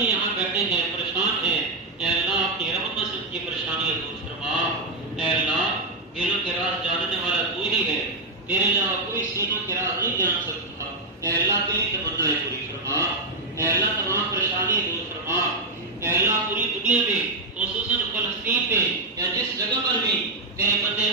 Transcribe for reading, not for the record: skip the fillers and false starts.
بھی یہاں بیٹھے ہیں پریشان ہیں، اے اللہ اپنی رحمت سے ان کی پریشانیاں دور فرما۔ اے اللہ دلوں کے راز جاننے والا تو ہی ہے، تیرے علاوہ کوئی سینوں کے راز نہیں جان سکتا۔ اے اللہ تیری تمنائیں پوری فرما، اے اللہ تمام پریشانیاں دور فرما۔ اے اللہ پوری دنیا میں خصوصاً فلسطین میں یا جس جگہ پر بھی تیرے بندے